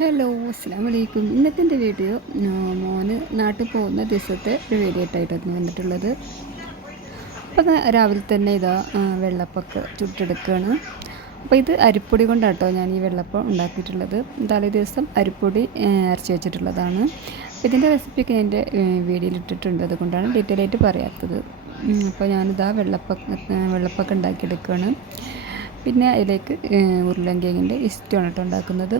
Hello അസ്സാം വലൈക്കും ഇന്നത്തെ എന്റെ വീഡിയോ മോന് നാട്ടിൽ പോകുന്ന ദിവസത്തെ ഒരു വീഡിയോ ആയിട്ടായിരുന്നു വന്നിട്ടുള്ളത്. അപ്പോൾ രാവിലെ തന്നെ ഇതാ വെള്ളപ്പൊക്കെ ചുട്ടെടുക്കുകയാണ് അപ്പോൾ ഇത് അരിപ്പൊടി കൊണ്ടാട്ടോ ഞാൻ ഈ വെള്ളപ്പം ഉണ്ടാക്കിയിട്ടുള്ളത്. തലേ ദിവസം അരിപ്പൊടി അരച്ച് വെച്ചിട്ടുള്ളതാണ്. ഇതിന്റെ റെസിപ്പിയൊക്കെ ഞാൻ എന്റെ വീഡിയോയിൽ ഇട്ടിട്ടുണ്ട്. അതുകൊണ്ടാണ് ഡീറ്റെയിൽ ആയിട്ട് പറയാത്തത്. അപ്പോൾ ഞാനിതാ വെള്ളപ്പൊക്കെ വെള്ളപ്പൊക്കെ ഉണ്ടാക്കിയെടുക്കുകയാണ് പിന്നെ അതിലേക്ക് ഉരുളങ്കിഴങ്ങിന്റെ ഇഷ്ടമാണ് കേട്ടോ ഉണ്ടാക്കുന്നത്.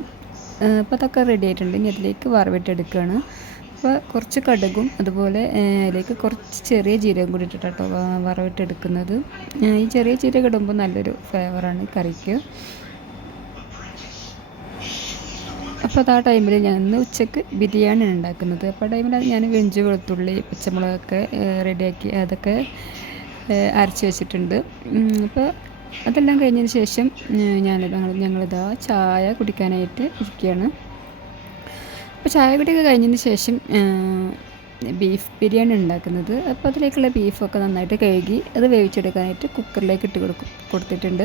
അപ്പോൾ അതൊക്കെ റെഡി ആയിട്ടുണ്ട്. ഇനി അതിലേക്ക് വറവിട്ടെടുക്കുകയാണ് അപ്പോൾ കുറച്ച് കടുകും അതുപോലെ അതിലേക്ക് കുറച്ച് ചെറിയ ജീരകം കൂടി ഇട്ടിട്ടോ വറവിട്ടെടുക്കുന്നത് ഈ ചെറിയ ജീരകം ഇടുമ്പോൾ നല്ലൊരു ഫ്ലേവറാണ് കറിക്ക്. അപ്പോൾ അത് ആ ടൈമിൽ ഞാൻ ഇന്ന് ഉച്ചയ്ക്ക് ബിരിയാണിയാണ് ഉണ്ടാക്കുന്നത്. അപ്പോൾ ആ ടൈമിൽ ഞാൻ വെഞ്ച് വെളുത്തുള്ളി പച്ചമുളകൊക്കെ റെഡിയാക്കി അതൊക്കെ അരച്ച് വെച്ചിട്ടുണ്ട്. അപ്പോൾ അതെല്ലാം കഴിഞ്ഞതിന് ശേഷം ഞാൻ ഞങ്ങൾ ഞങ്ങളിതാ ചായ കുടിക്കാനായിട്ട് ഇരിക്കുകയാണ് അപ്പോൾ ചായ കുടിയൊക്കെ കഴിഞ്ഞതിന് ശേഷം ബീഫ് ബിരിയാണി ഉണ്ടാക്കുന്നത്. അപ്പോൾ അതിലേക്കുള്ള ബീഫൊക്കെ നന്നായിട്ട് കഴുകി അത് വേവിച്ചെടുക്കാനായിട്ട് കുക്കറിലേക്ക് ഇട്ട് കൊടുക്കും കൊടുത്തിട്ടുണ്ട്.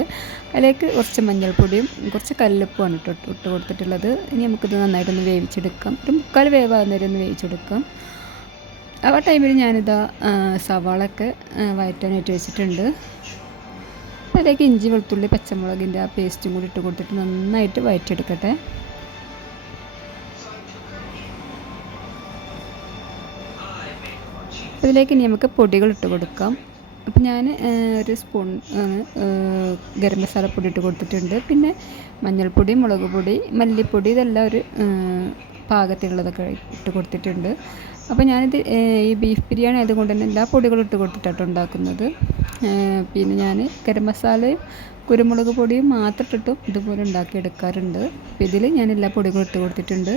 അതിലേക്ക് കുറച്ച് മഞ്ഞൾപ്പൊടിയും കുറച്ച് കല്ലുപ്പുമാണ് ഇട്ട് ഇട്ട് കൊടുത്തിട്ടുള്ളത്. ഇനി നമുക്കിത് നന്നായിട്ടൊന്ന് വേവിച്ചെടുക്കാം. ഒരു മുക്കാൽ വേവാകുന്ന വരെ ഒന്ന് വേവിച്ചെടുക്കാം. ആ ടൈമിൽ ഞാനിതാ സവാളൊക്കെ വയറ്റാനായിട്ട് വെച്ചിട്ടുണ്ട്. അതിലേക്ക് ഇഞ്ചി വെളുത്തുള്ളി പച്ചമുളകിന്റെ ആ പേസ്റ്റും കൂടി ഇട്ട് കൊടുത്തിട്ട് നന്നായിട്ട് വയറ്റിയെടുക്കട്ടെ. അതിലേക്ക് ഇനി നമുക്ക് പൊടികൾ ഇട്ട് കൊടുക്കാം. അപ്പം ഞാൻ ഒരു സ്പൂൺ ഗരം മസാല പൊടി ഇട്ട് കൊടുത്തിട്ടുണ്ട്. പിന്നെ മഞ്ഞൾപ്പൊടി മുളക് പൊടി മല്ലിപ്പൊടി ഇതെല്ലാം ഒരു പാകത്തിലുള്ളതൊക്കെ ഇട്ട് കൊടുത്തിട്ടുണ്ട്. അപ്പോൾ ഞാനിത് ഈ ബീഫ് ബിരിയാണി ആയതുകൊണ്ട് തന്നെ എല്ലാ പൊടികളും ഇട്ട് കൊടുത്തിട്ടാണ് ഉണ്ടാക്കുന്നത്. പിന്നെ ഞാൻ ഗരം മസാലയും കുരുമുളക് പൊടിയും മാത്രം ഇട്ടിട്ടും ഇതുപോലെ ഉണ്ടാക്കിയെടുക്കാറുണ്ട്. അപ്പോൾ ഇതിൽ ഞാൻ എല്ലാ പൊടികളും ഇട്ട് കൊടുത്തിട്ടുണ്ട്.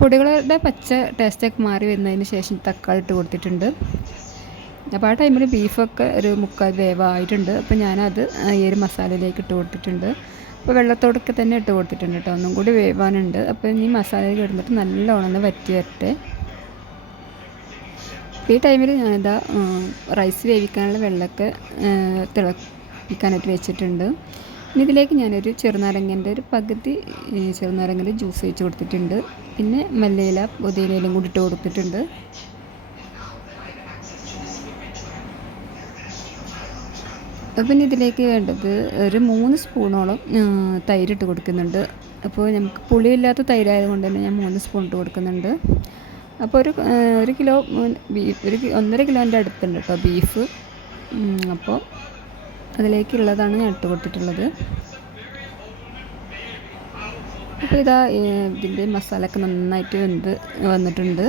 പൊടികളുടെ പച്ച ടേസ്റ്റൊക്കെ മാറി വരുന്നതിന് ശേഷം തക്കാളി ഇട്ട് കൊടുത്തിട്ടുണ്ട്. അപ്പോൾ ആ ടൈമിൽ ബീഫൊക്കെ ഒരു മുക്കാൽ വേവായിട്ടുണ്ട് അപ്പോൾ ഞാനത് ഈ ഒരു മസാലയിലേക്ക് ഇട്ട് കൊടുത്തിട്ടുണ്ട്. അപ്പോൾ വെള്ളത്തോടൊക്കെ തന്നെ ഇട്ട് കൊടുത്തിട്ടുണ്ട് കേട്ടോ. ഒന്നും കൂടി വേവാനുണ്ട്. അപ്പോൾ ഈ മസാലയിൽ കിടന്നിട്ട് നല്ലോണം ഒന്ന് വറ്റി വരട്ടെ. ഈ ടൈമിൽ ഞാനിതാ റൈസ് വേവിക്കാനുള്ള വെള്ളമൊക്കെ തിളപ്പിക്കാനായിട്ട് വെച്ചിട്ടുണ്ട്. ഇനി ഇതിലേക്ക് ഞാനൊരു ചെറുനാരങ്ങന്റെ ഒരു പകുതി ചെറുനാരങ്ങന്റെ ജ്യൂസ് വെച്ച് കൊടുത്തിട്ടുണ്ട്. പിന്നെ മല്ലയില പുതിയിലയിലും കൂടി ഇട്ട് കൊടുത്തിട്ടുണ്ട്. പിന്നെ ഇതിലേക്ക് വേണ്ടത് ഒരു മൂന്ന് സ്പൂണോളം തൈരിട്ട് കൊടുക്കുന്നുണ്ട്. അപ്പോൾ നമുക്ക് പുളിയില്ലാത്ത തൈരായത് കൊണ്ട് തന്നെ ഞാൻ മൂന്ന് സ്പൂൺ ഇട്ട് കൊടുക്കുന്നുണ്ട്. അപ്പോൾ ഒരു ഒരു കിലോ ബീഫ് ഒരു ഒന്നര കിലോന്റെ അടുത്തുണ്ട് കേട്ടോ ബീഫ്. അപ്പോൾ അതിലേക്കുള്ളതാണ് ഞാൻ ഇട്ട് കൊടുത്തിട്ടുള്ളത്. അപ്പോൾ ഇതാ ഇതിന്റെ മസാലയൊക്കെ നന്നായിട്ട് വെന്ത് വന്നിട്ടുണ്ട്.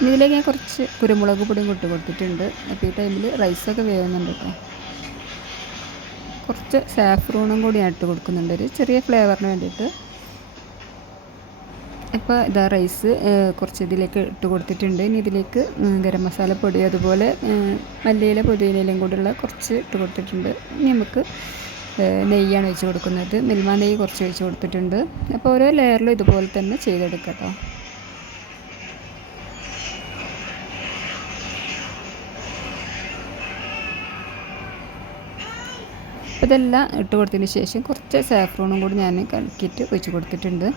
ഇതിലേക്ക് ഞാൻ കുറച്ച് കുരുമുളക് പൊടിയും ഇട്ട് കൊടുത്തിട്ടുണ്ട്. അപ്പോൾ ഈ ടൈമിൽ റൈസൊക്കെ വേവുന്നുണ്ട് കേട്ടോ കുറച്ച് സാഫ്രൂണും കൂടി ഞാൻ ഇട്ട് കൊടുക്കുന്നുണ്ട്. ഒരു ചെറിയ ഫ്ലേവറിന് വേണ്ടിയിട്ട്. ഇപ്പോൾ ഇതാ റൈസ് കുറച്ച് ഇതിലേക്ക് ഇട്ട് കൊടുത്തിട്ടുണ്ട്. ഇനി ഇതിലേക്ക് ഗരം മസാല പൊടി അതുപോലെ മല്ലിയില പുതിനയിലയും കൂടെയുള്ള കുറച്ച് ഇട്ട് കൊടുത്തിട്ടുണ്ട്. ഇനി നമുക്ക് നെയ്യാണ് ഒഴിച്ച് കൊടുക്കുന്നത്. മിൽമ നെയ്യ് കുറച്ച് ഒഴിച്ച് കൊടുത്തിട്ടുണ്ട്. അപ്പോൾ ഓരോ ലെയറിലും ഇതുപോലെ തന്നെ ചെയ്തെടുക്കാം കേട്ടോ ഇതെല്ലാം ഇട്ട് കൊടുത്തതിന് ശേഷം കുറച്ച് സാഫ്രോണും കൂടി ഞാൻ കലക്കിയിട്ട് ഒഴിച്ച് കൊടുത്തിട്ടുണ്ട്.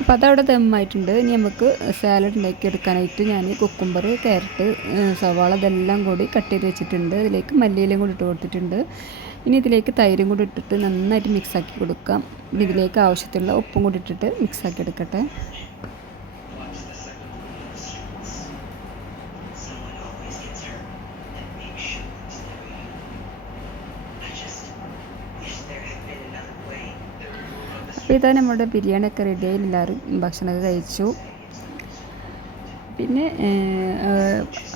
അപ്പോൾ അതവിടെ ദമ്മായിട്ടുണ്ട് ഇനി നമുക്ക് സാലഡ് ഉണ്ടാക്കി എടുക്കാനായിട്ട് ഞാൻ കുക്കുംബർ ക്യാരറ്റ് സവാള ഇതെല്ലാം കൂടി കട്ട് ചെയ്ത് വെച്ചിട്ടുണ്ട്. ഇതിലേക്ക് മല്ലിയിലും കൂടി ഇട്ട് കൊടുത്തിട്ടുണ്ട്. ഇനി ഇതിലേക്ക് തൈരും കൂടി ഇട്ടിട്ട് നന്നായിട്ട് മിക്സാക്കി കൊടുക്കാം. ഇതിലേക്ക് ആവശ്യത്തിലുള്ള ഉപ്പും കൂടി ഇട്ടിട്ട് മിക്സാക്കി എടുക്കട്ടെ. അപ്പോൾ ഇതാ നമ്മുടെ ബിരിയാണിയൊക്കെ റെഡിയായി എല്ലാവരും ഭക്ഷണമൊക്കെ കഴിച്ചു. പിന്നെ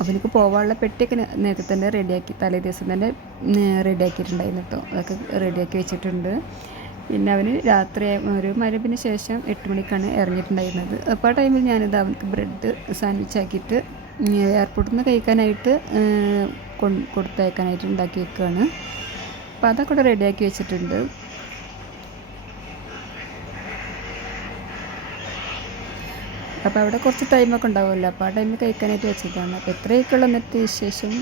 അവനക്ക് പോകാനുള്ള പെട്ടിയൊക്കെ നേരത്തെ തന്നെ റെഡിയാക്കി തലേ ദിവസം തന്നെ റെഡിയാക്കിയിട്ടുണ്ടായിരുന്നു കേട്ടോ അതൊക്കെ റെഡിയാക്കി വെച്ചിട്ടുണ്ട്. പിന്നെ അവന് രാത്രി ഒരു മരപ്പിന് ശേഷം എട്ട് മണിക്കാണ് ഇറങ്ങിയിട്ടുണ്ടായിരുന്നത്. അപ്പോൾ ആ ടൈമിൽ ഞാനിത് അവനക്ക് ബ്രെഡ് സാൻഡ്വിച്ച് ആക്കിയിട്ട് എയർപോർട്ടിൽ നിന്ന് കഴിക്കാനായിട്ട് കൊടുത്തയക്കാനായിട്ട് ഉണ്ടാക്കി വെക്കുകയാണ് അപ്പോൾ അതൊക്കെ റെഡിയാക്കി വെച്ചിട്ടുണ്ട്. അപ്പോൾ അവിടെ കുറച്ച് ടൈമൊക്കെ ഉണ്ടാവുമല്ലോ. അപ്പോൾ ആ ടൈമിൽ കഴിക്കാനായിട്ട് വെച്ചതാണ്. അപ്പോൾ ഇത്രയൊക്കെയുള്ള ഇന്നത്തെ വിശേഷം.